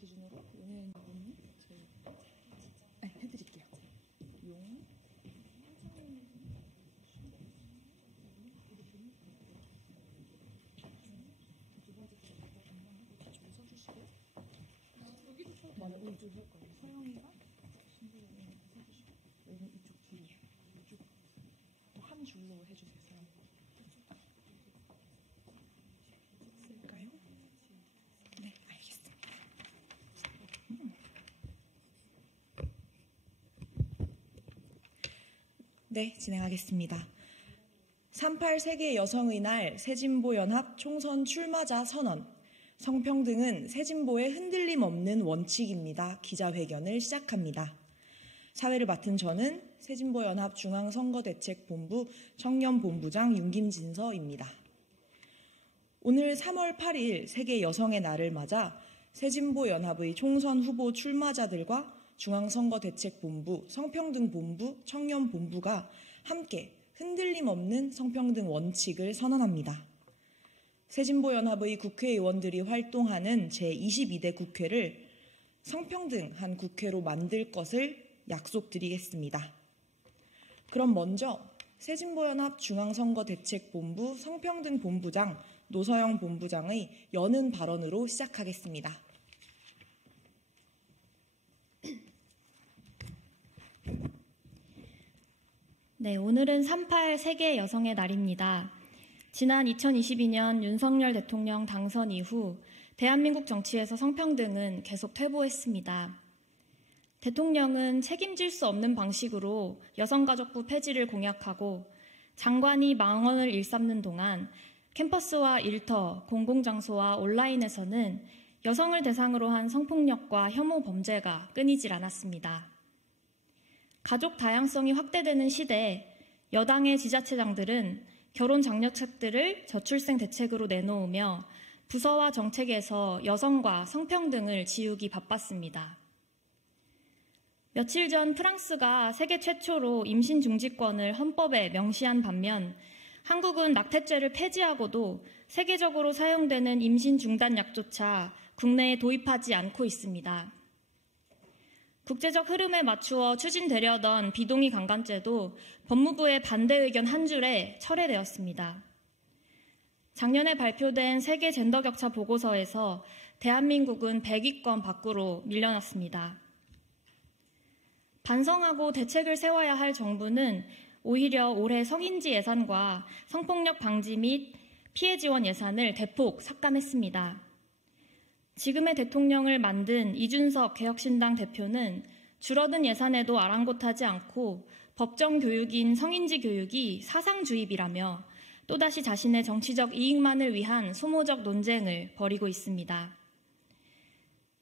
기준으로 용혜인 부분이 제일 해드릴게요. 용 두 번째 좀 써주시고요. 맞아, 이쪽 할 거예요. 서영이가 신부님이 써주시고 여기 이쪽 뒤로 쭉 한 줄로 해주세요. 쓸까요? 네, 알겠습니다. 네, 진행하겠습니다. 38 세계 여성의 날 새진보연합 총선 출마자 선언. 성평등은 새진보의 흔들림 없는 원칙입니다. 기자회견을 시작합니다. 사회를 맡은 저는 새진보연합 중앙선거대책본부 청년본부장 윤김진서입니다. 오늘 3월 8일 세계 여성의 날을 맞아 새진보연합의 총선 후보 출마자들과 중앙선거대책본부, 성평등본부, 청년본부가 함께 흔들림 없는 성평등 원칙을 선언합니다. 새진보연합의 국회의원들이 활동하는 제22대 국회를 성평등한 국회로 만들 것을 약속드리겠습니다. 그럼 먼저 새진보연합 중앙선거대책본부 성평등본부장 노서영 본부장의 여는 발언으로 시작하겠습니다. 네, 오늘은 38 세계 여성의 날입니다. 지난 2022년 윤석열 대통령 당선 이후 대한민국 정치에서 성평등은 계속 퇴보했습니다. 대통령은 책임질 수 없는 방식으로 여성가족부 폐지를 공약하고 장관이 망언을 일삼는 동안 캠퍼스와 일터, 공공장소와 온라인에서는 여성을 대상으로 한 성폭력과 혐오 범죄가 끊이질 않았습니다. 가족 다양성이 확대되는 시대에 여당의 지자체장들은 결혼 장려책들을 저출생 대책으로 내놓으며 부서와 정책에서 여성과 성평등을 지우기 바빴습니다. 며칠 전 프랑스가 세계 최초로 임신 중지권을 헌법에 명시한 반면 한국은 낙태죄를 폐지하고도 세계적으로 사용되는 임신 중단약조차 국내에 도입하지 않고 있습니다. 국제적 흐름에 맞추어 추진되려던 비동의 강간죄도 법무부의 반대 의견 한 줄에 철회되었습니다. 작년에 발표된 세계 젠더 격차 보고서에서 대한민국은 100위권 밖으로 밀려났습니다. 반성하고 대책을 세워야 할 정부는 오히려 올해 성인지 예산과 성폭력 방지 및 피해 지원 예산을 대폭 삭감했습니다. 지금의 대통령을 만든 이준석 개혁신당 대표는 줄어든 예산에도 아랑곳하지 않고 법정 교육인 성인지 교육이 사상주입이라며 또다시 자신의 정치적 이익만을 위한 소모적 논쟁을 벌이고 있습니다.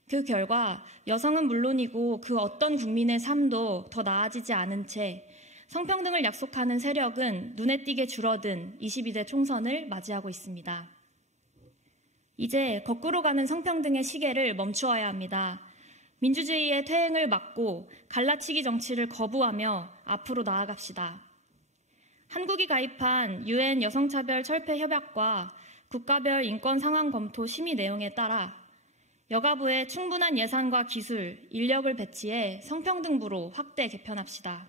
그 결과 여성은 물론이고 그 어떤 국민의 삶도 더 나아지지 않은 채 성평등을 약속하는 세력은 눈에 띄게 줄어든 22대 총선을 맞이하고 있습니다. 이제 거꾸로 가는 성평등의 시계를 멈추어야 합니다. 민주주의의 퇴행을 막고 갈라치기 정치를 거부하며 앞으로 나아갑시다. 한국이 가입한 UN 여성차별 철폐 협약과 국가별 인권 상황 검토 심의 내용에 따라 여가부에 충분한 예산과 기술, 인력을 배치해 성평등부로 확대 개편합시다.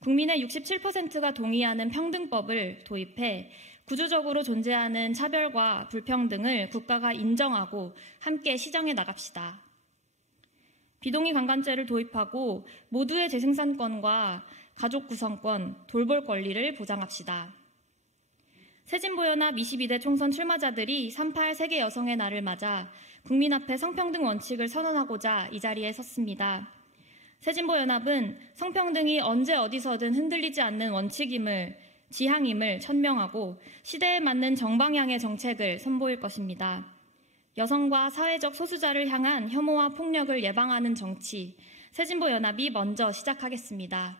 국민의 67%가 동의하는 평등법을 도입해 구조적으로 존재하는 차별과 불평등을 국가가 인정하고 함께 시정해 나갑시다. 비동의 강간죄를 도입하고 모두의 재생산권과 가족 구성권, 돌볼 권리를 보장합시다. 새진보연합 22대 총선 출마자들이 38 세계 여성의 날을 맞아 국민 앞에 성평등 원칙을 선언하고자 이 자리에 섰습니다. 새진보연합은 성평등이 언제 어디서든 흔들리지 않는 원칙임을, 지향임을 천명하고 시대에 맞는 정방향의 정책을 선보일 것입니다. 여성과 사회적 소수자를 향한 혐오와 폭력을 예방하는 정치, 새진보연합이 먼저 시작하겠습니다.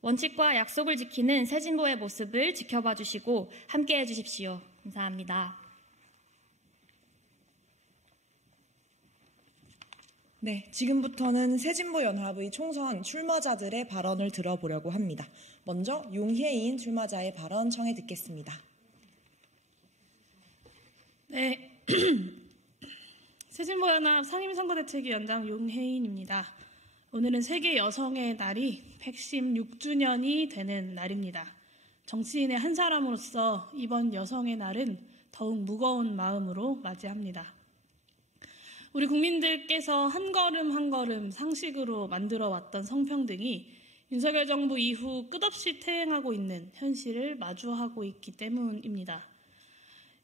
원칙과 약속을 지키는 새진보의 모습을 지켜봐 주시고 함께해 주십시오. 감사합니다. 네, 지금부터는 새진보연합의 총선 출마자들의 발언을 들어보려고 합니다. 먼저 용혜인 출마자의 발언 청해 듣겠습니다. 네, 새진보연합 상임선거대책위원장 용혜인입니다. 오늘은 세계 여성의 날이 116주년이 되는 날입니다. 정치인의 한 사람으로서 이번 여성의 날은 더욱 무거운 마음으로 맞이합니다. 우리 국민들께서 한 걸음 한 걸음 상식으로 만들어왔던 성평등이 윤석열 정부 이후 끝없이 퇴행하고 있는 현실을 마주하고 있기 때문입니다.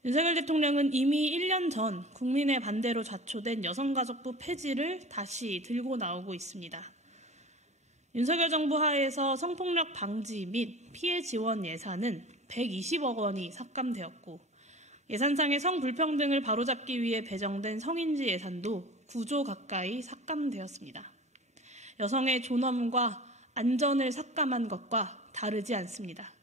윤석열 대통령은 이미 1년 전 국민의 반대로 좌초된 여성가족부 폐지를 다시 들고 나오고 있습니다. 윤석열 정부 하에서 성폭력 방지 및 피해 지원 예산은 120억 원이 삭감되었고 예산상의 성불평등을 바로잡기 위해 배정된 성인지 예산도 9조 가까이 삭감되었습니다. 여성의 존엄과 안전을 삭감한 것과 다르지 않습니다.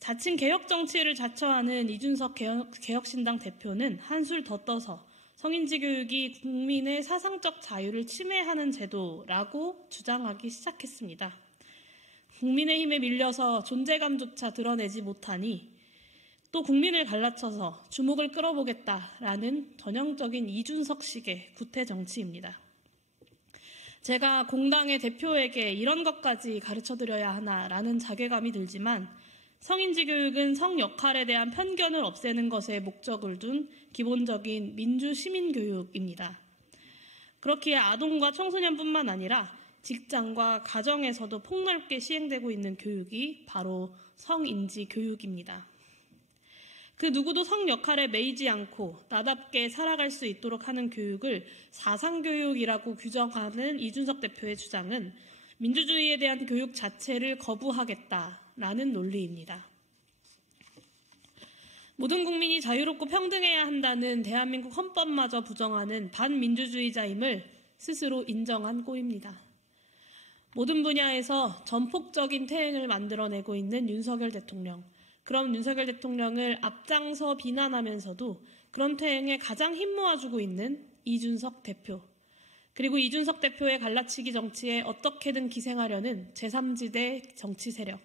자칭 개혁 정치를 자처하는 이준석 개혁신당 대표는 한술 더 떠서 성인지 교육이 국민의 사상적 자유를 침해하는 제도라고 주장하기 시작했습니다. 국민의힘에 밀려서 존재감조차 드러내지 못하니 또 국민을 갈라쳐서 주목을 끌어보겠다라는 전형적인 이준석식의 구태 정치입니다. 제가 공당의 대표에게 이런 것까지 가르쳐드려야 하나라는 자괴감이 들지만 성인지 교육은 성 역할에 대한 편견을 없애는 것에 목적을 둔 기본적인 민주 시민 교육입니다. 그렇기에 아동과 청소년뿐만 아니라 직장과 가정에서도 폭넓게 시행되고 있는 교육이 바로 성인지 교육입니다. 그 누구도 성 역할에 매이지 않고 나답게 살아갈 수 있도록 하는 교육을 사상교육이라고 규정하는 이준석 대표의 주장은 민주주의에 대한 교육 자체를 거부하겠다라는 논리입니다. 모든 국민이 자유롭고 평등해야 한다는 대한민국 헌법마저 부정하는 반민주주의자임을 스스로 인정한 꼴입니다. 모든 분야에서 전폭적인 퇴행을 만들어내고 있는 윤석열 대통령. 그럼 윤석열 대통령을 앞장서 비난하면서도 그런 퇴행에 가장 힘 모아주고 있는 이준석 대표. 그리고 이준석 대표의 갈라치기 정치에 어떻게든 기생하려는 제3지대 정치 세력.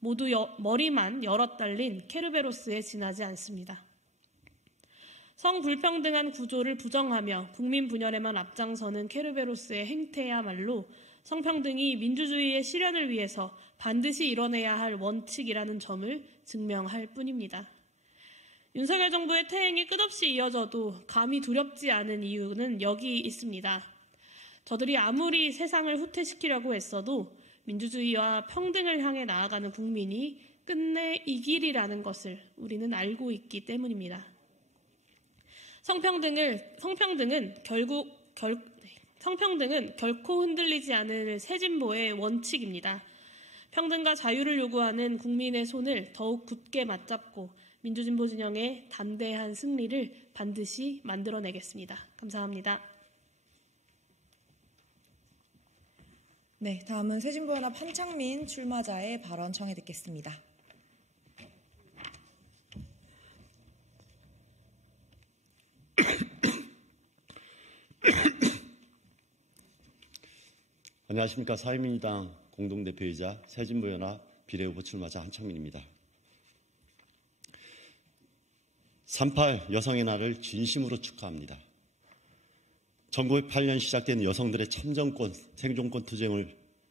모두 머리만 열어 딸린 케르베로스에 지나지 않습니다. 성불평등한 구조를 부정하며 국민 분열에만 앞장서는 케르베로스의 행태야말로 성평등이 민주주의의 실현을 위해서 반드시 이뤄내야 할 원칙이라는 점을 증명할 뿐입니다. 윤석열 정부의 퇴행이 끝없이 이어져도 감히 두렵지 않은 이유는 여기 있습니다. 저들이 아무리 세상을 후퇴시키려고 했어도 민주주의와 평등을 향해 나아가는 국민이 끝내 이길이라는 것을 우리는 알고 있기 때문입니다. 성평등은 결코 흔들리지 않을 새진보의 원칙입니다. 평등과 자유를 요구하는 국민의 손을 더욱 굳게 맞잡고 민주진보 진영의 담대한 승리를 반드시 만들어내겠습니다. 감사합니다. 네, 다음은 새진보연합 한창민 출마자의 발언 청해 듣겠습니다. 안녕하십니까. 사회민주당 공동대표이자 새진보연합 비례후보 출마자 한창민입니다. 3.8 여성의 날을 진심으로 축하합니다. 1908년 시작된 여성들의 참정권, 생존권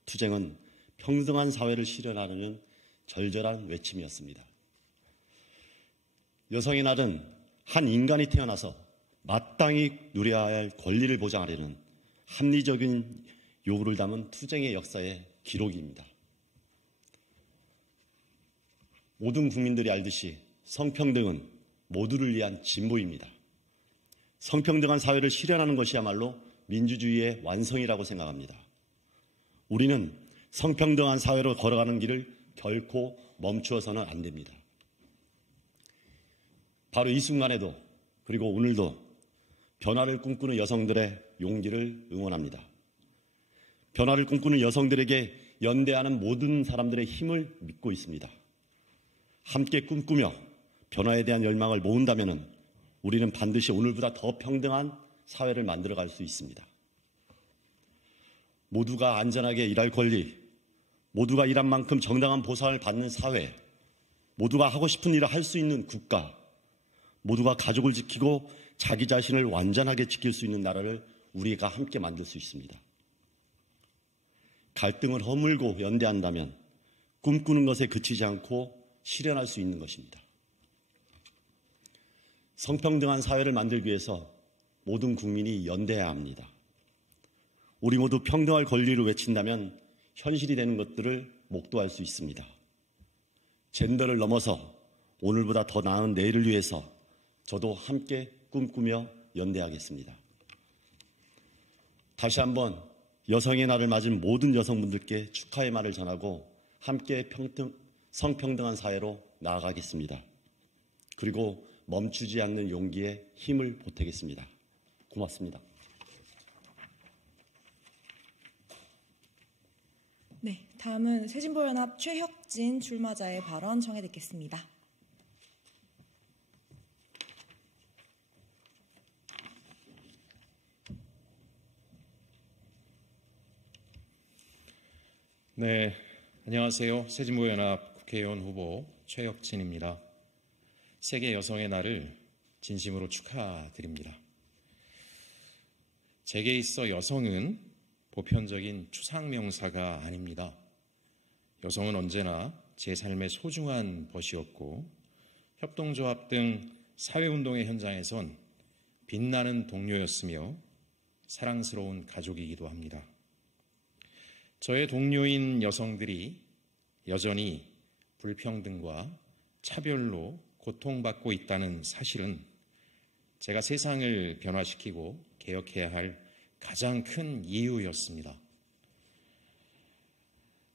투쟁은 평등한 사회를 실현하려는 절절한 외침이었습니다. 여성의 날은 한 인간이 태어나서 마땅히 누려야 할 권리를 보장하려는 합리적인 요구를 담은 투쟁의 역사의 기록입니다. 모든 국민들이 알듯이 성평등은 모두를 위한 진보입니다. 성평등한 사회를 실현하는 것이야말로 민주주의의 완성이라고 생각합니다. 우리는 성평등한 사회로 걸어가는 길을 결코 멈추어서는 안 됩니다. 바로 이 순간에도 그리고 오늘도 변화를 꿈꾸는 여성들의 용기를 응원합니다. 변화를 꿈꾸는 여성들에게 연대하는 모든 사람들의 힘을 믿고 있습니다. 함께 꿈꾸며 변화에 대한 열망을 모은다면 우리는 반드시 오늘보다 더 평등한 사회를 만들어갈 수 있습니다. 모두가 안전하게 일할 권리, 모두가 일한 만큼 정당한 보상을 받는 사회, 모두가 하고 싶은 일을 할 수 있는 국가, 모두가 가족을 지키고 자기 자신을 완전하게 지킬 수 있는 나라를 우리가 함께 만들 수 있습니다. 갈등을 허물고 연대한다면 꿈꾸는 것에 그치지 않고 실현할 수 있는 것입니다. 성평등한 사회를 만들기 위해서 모든 국민이 연대해야 합니다. 우리 모두 평등할 권리를 외친다면 현실이 되는 것들을 목도할 수 있습니다. 젠더를 넘어서 오늘보다 더 나은 내일을 위해서 저도 함께 꿈꾸며 연대하겠습니다. 다시 한번 여성의 날을 맞은 모든 여성분들께 축하의 말을 전하고 함께 성평등한 사회로 나아가겠습니다. 그리고 멈추지 않는 용기에 힘을 보태겠습니다. 고맙습니다. 네, 다음은 새진보연합 최혁진 출마자의 발언 청해 듣겠습니다. 네, 안녕하세요. 새진보연합 국회의원 후보 최혁진입니다. 세계 여성의 날을 진심으로 축하드립니다. 제게 있어 여성은 보편적인 추상명사가 아닙니다. 여성은 언제나 제 삶의 소중한 벗이었고 협동조합 등 사회운동의 현장에선 빛나는 동료였으며 사랑스러운 가족이기도 합니다. 저의 동료인 여성들이 여전히 불평등과 차별로 고통받고 있다는 사실은 제가 세상을 변화시키고 개혁해야 할 가장 큰 이유였습니다.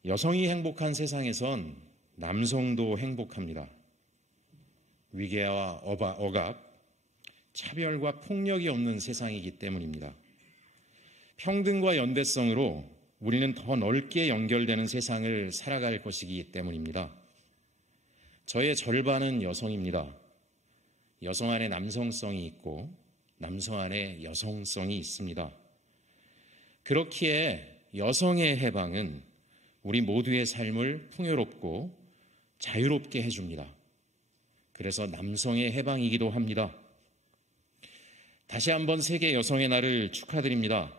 여성이 행복한 세상에선 남성도 행복합니다. 위계와 억압, 차별과 폭력이 없는 세상이기 때문입니다. 평등과 연대성으로 우리는 더 넓게 연결되는 세상을 살아갈 것이기 때문입니다. 저의 절반은 여성입니다. 여성 안에 남성성이 있고 남성 안에 여성성이 있습니다. 그렇기에 여성의 해방은 우리 모두의 삶을 풍요롭고 자유롭게 해줍니다. 그래서 남성의 해방이기도 합니다. 다시 한번 세계 여성의 날을 축하드립니다.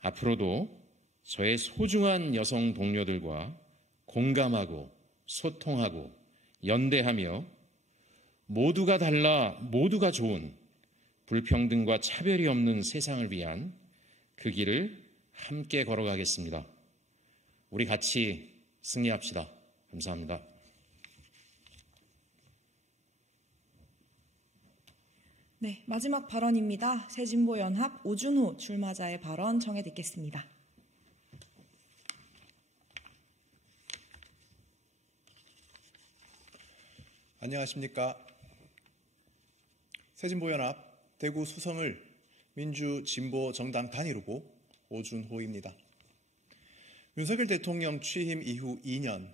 앞으로도 저의 소중한 여성 동료들과 공감하고 소통하고 연대하며 모두가 달라 모두가 좋은 불평등과 차별이 없는 세상을 위한 그 길을 함께 걸어가겠습니다. 우리 같이 승리합시다. 감사합니다. 네, 마지막 발언입니다. 새진보연합 오준호 출마자의 발언 청해 듣겠습니다. 안녕하십니까. 새진보연합 대구 수성을 민주진보정당 단일후보 오준호입니다. 윤석열 대통령 취임 이후 2년,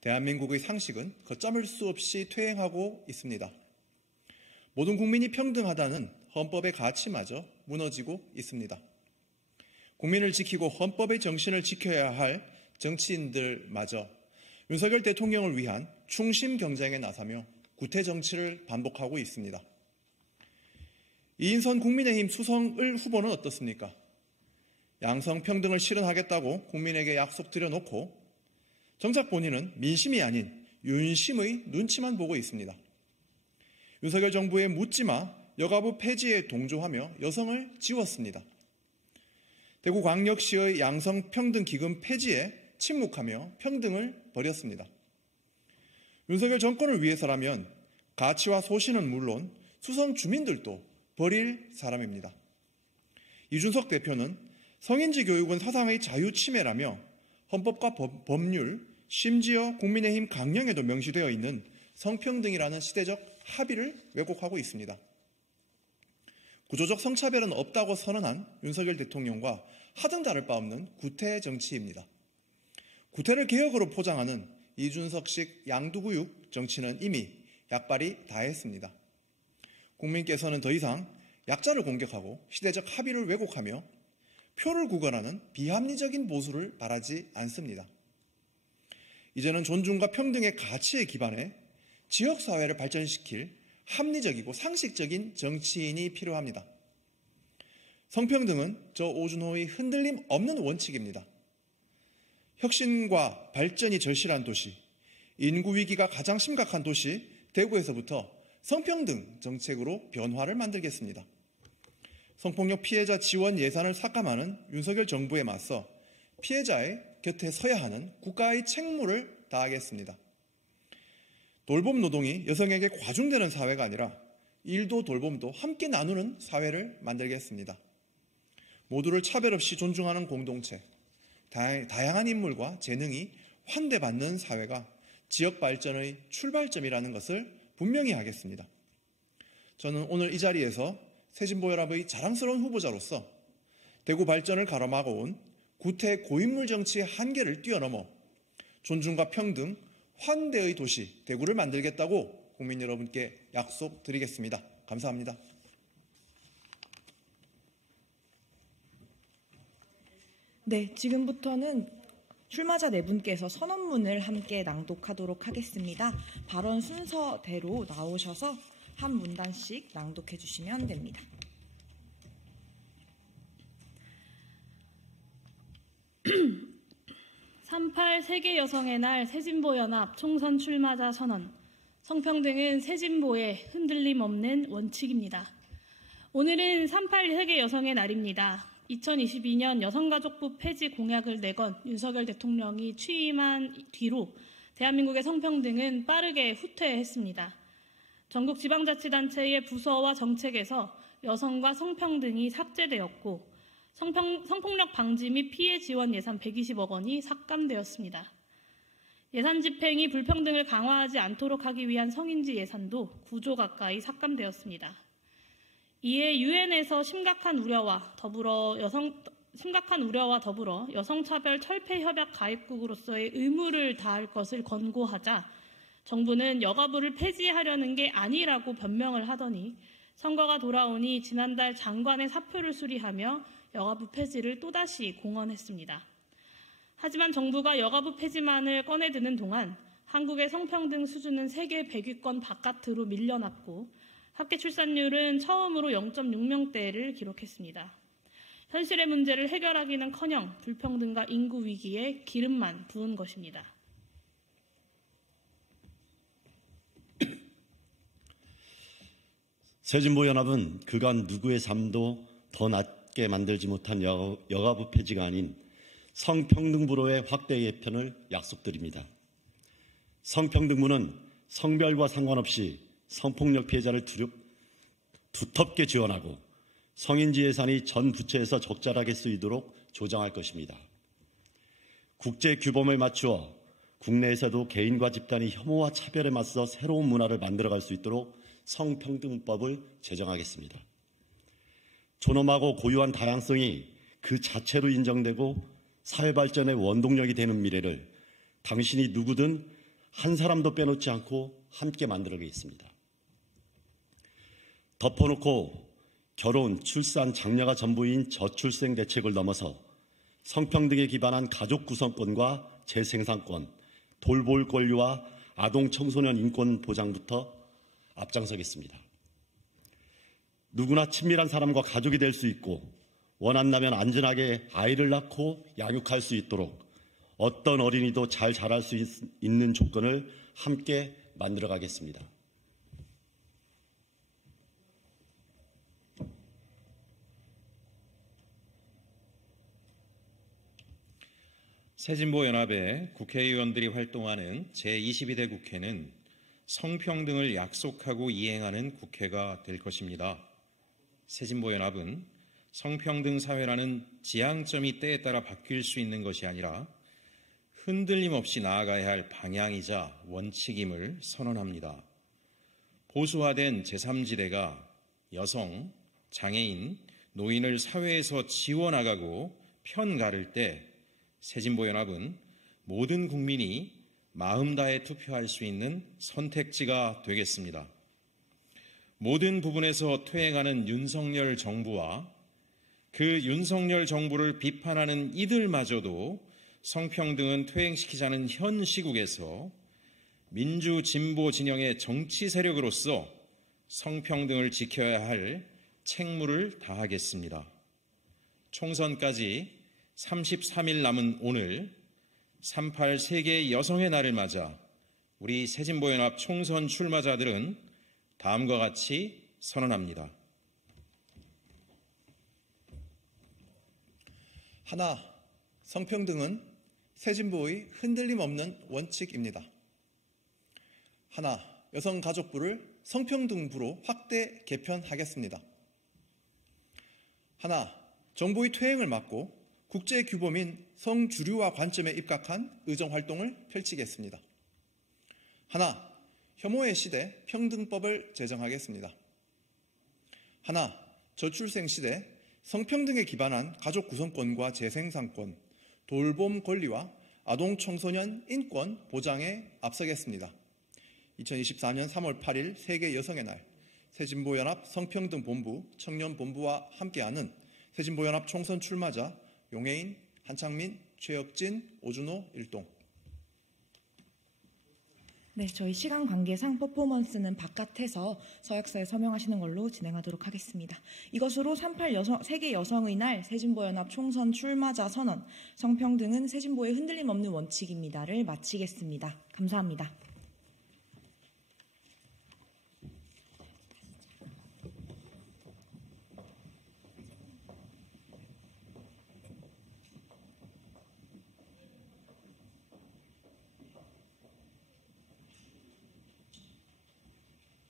대한민국의 상식은 걷잡을 수 없이 퇴행하고 있습니다. 모든 국민이 평등하다는 헌법의 가치마저 무너지고 있습니다. 국민을 지키고 헌법의 정신을 지켜야 할 정치인들마저 윤석열 대통령을 위한 충심 경쟁에 나서며 구태 정치를 반복하고 있습니다. 이인선 국민의힘 수성을 후보는 어떻습니까? 양성평등을 실현하겠다고 국민에게 약속드려놓고 정작 본인은 민심이 아닌 윤심의 눈치만 보고 있습니다. 윤석열 정부의 묻지마 여가부 폐지에 동조하며 여성을 지웠습니다. 대구광역시의 양성평등기금 폐지에 침묵하며 평등을 버렸습니다. 윤석열 정권을 위해서라면 가치와 소신은 물론 수성 주민들도 버릴 사람입니다. 이준석 대표는 성인지 교육은 사상의 자유 침해라며 헌법과 법률, 심지어 국민의힘 강령에도 명시되어 있는 성평등이라는 시대적 합의를 왜곡하고 있습니다. 구조적 성차별은 없다고 선언한 윤석열 대통령과 하등 다를 바 없는 구태 정치입니다. 구태를 개혁으로 포장하는 이준석식 양두구육 정치는 이미 약발이 다했습니다. 국민께서는 더 이상 약자를 공격하고 시대적 합의를 왜곡하며 표를 구걸하는 비합리적인 보수를 바라지 않습니다. 이제는 존중과 평등의 가치에 기반해 지역사회를 발전시킬 합리적이고 상식적인 정치인이 필요합니다. 성평등은 저 오준호의 흔들림 없는 원칙입니다. 혁신과 발전이 절실한 도시, 인구 위기가 가장 심각한 도시 대구에서부터 성평등 정책으로 변화를 만들겠습니다. 성폭력 피해자 지원 예산을 삭감하는 윤석열 정부에 맞서 피해자의 곁에 서야 하는 국가의 책무를 다하겠습니다. 돌봄 노동이 여성에게 과중되는 사회가 아니라 일도 돌봄도 함께 나누는 사회를 만들겠습니다. 모두를 차별 없이 존중하는 공동체, 다양한 인물과 재능이 환대받는 사회가 지역 발전의 출발점이라는 것을 분명히 하겠습니다. 저는 오늘 이 자리에서 새진보연합의 자랑스러운 후보자로서 대구 발전을 가로막아 온 구태 고인물 정치의 한계를 뛰어넘어 존중과 평등, 환대의 도시 대구를 만들겠다고 국민 여러분께 약속드리겠습니다. 감사합니다. 네, 지금부터는 출마자 네 분께서 선언문을 함께 낭독하도록 하겠습니다. 발언 순서대로 나오셔서 한 문단씩 낭독해 주시면 됩니다. (38) 세계 여성의 날 새진보연합 총선 출마자 선언. 성평등은 새진보의 흔들림 없는 원칙입니다. 오늘은 (38) 세계 여성의 날입니다. 2022년 여성가족부 폐지 공약을 내건 윤석열 대통령이 취임한 뒤로 대한민국의 성평등은 빠르게 후퇴했습니다. 전국 지방자치단체의 부서와 정책에서 여성과 성평등이 삭제되었고 성폭력 방지 및 피해 지원 예산 120억 원이 삭감되었습니다. 예산 집행이 불평등을 강화하지 않도록 하기 위한 성인지 예산도 9조 가까이 삭감되었습니다. 이에 유엔에서 심각한 우려와 더불어 여성차별 철폐협약 가입국으로서의 의무를 다할 것을 권고하자 정부는 여가부를 폐지하려는 게 아니라고 변명을 하더니 선거가 돌아오니 지난달 장관의 사표를 수리하며 여가부 폐지를 또다시 공언했습니다. 하지만 정부가 여가부 폐지만을 꺼내드는 동안 한국의 성평등 수준은 세계 100위권 바깥으로 밀려났고 합계 출산율은 처음으로 0.6명대를 기록했습니다. 현실의 문제를 해결하기는커녕 불평등과 인구 위기에 기름만 부은 것입니다. 새진보연합은 그간 누구의 삶도 더 낮게 만들지 못한 여가부 폐지가 아닌 성평등부로의 확대 개편을 약속드립니다. 성평등부는 성별과 상관없이 성폭력 피해자를 두텁게 지원하고 성인지 예산이 전 부처에서 적절하게 쓰이도록 조정할 것입니다. 국제 규범에 맞추어 국내에서도 개인과 집단이 혐오와 차별에 맞서 새로운 문화를 만들어갈 수 있도록 성평등법을 제정하겠습니다. 존엄하고 고유한 다양성이 그 자체로 인정되고 사회 발전의 원동력이 되는 미래를 당신이 누구든 한 사람도 빼놓지 않고 함께 만들어가겠습니다. 덮어놓고 결혼, 출산, 장려가 전부인 저출생 대책을 넘어서 성평등에 기반한 가족 구성권과 재생산권, 돌볼 권리와 아동 청소년 인권 보장부터 앞장서겠습니다. 누구나 친밀한 사람과 가족이 될 수 있고 원한다면 안전하게 아이를 낳고 양육할 수 있도록 어떤 어린이도 잘 자랄 수 있는 조건을 함께 만들어가겠습니다. 새진보연합의 국회의원들이 활동하는 제22대 국회는 성평등을 약속하고 이행하는 국회가 될 것입니다. 새진보연합은 성평등 사회라는 지향점이 때에 따라 바뀔 수 있는 것이 아니라 흔들림 없이 나아가야 할 방향이자 원칙임을 선언합니다. 보수화된 제3지대가 여성, 장애인, 노인을 사회에서 지워나가고 편가를 때 새진보연합은 모든 국민이 마음 다해 투표할 수 있는 선택지가 되겠습니다. 모든 부분에서 퇴행하는 윤석열 정부와 그 윤석열 정부를 비판하는 이들마저도 성평등은 퇴행시키자는 현 시국에서 민주 진보 진영의 정치 세력으로서 성평등을 지켜야 할 책무를 다하겠습니다. 총선까지 33일 남은 오늘 3.8 세계 여성의 날을 맞아 우리 새진보연합 총선 출마자들은 다음과 같이 선언합니다. 하나, 성평등은 새진보의 흔들림 없는 원칙입니다. 하나, 여성가족부를 성평등부로 확대 개편하겠습니다. 하나, 정부의 퇴행을 막고 국제규범인 성주류화 관점에 입각한 의정활동을 펼치겠습니다. 하나, 혐오의 시대 평등법을 제정하겠습니다. 하나, 저출생 시대 성평등에 기반한 가족 구성권과 재생산권, 돌봄 권리와 아동 청소년 인권 보장에 앞서겠습니다. 2024년 3월 8일 세계 여성의 날, 새진보연합 성평등본부 청년본부와 함께하는 새진보연합 총선 출마자 용혜인, 한창민, 최혁진, 오준호, 일동. 네, 저희 시간 관계상 퍼포먼스는 바깥에서 서약서에 서명하시는 걸로 진행하도록 하겠습니다. 이것으로 3.8 세계 여성의 날 새진보연합 총선 출마자 선언, 성평등은 새진보의 흔들림 없는 원칙입니다를 마치겠습니다. 감사합니다.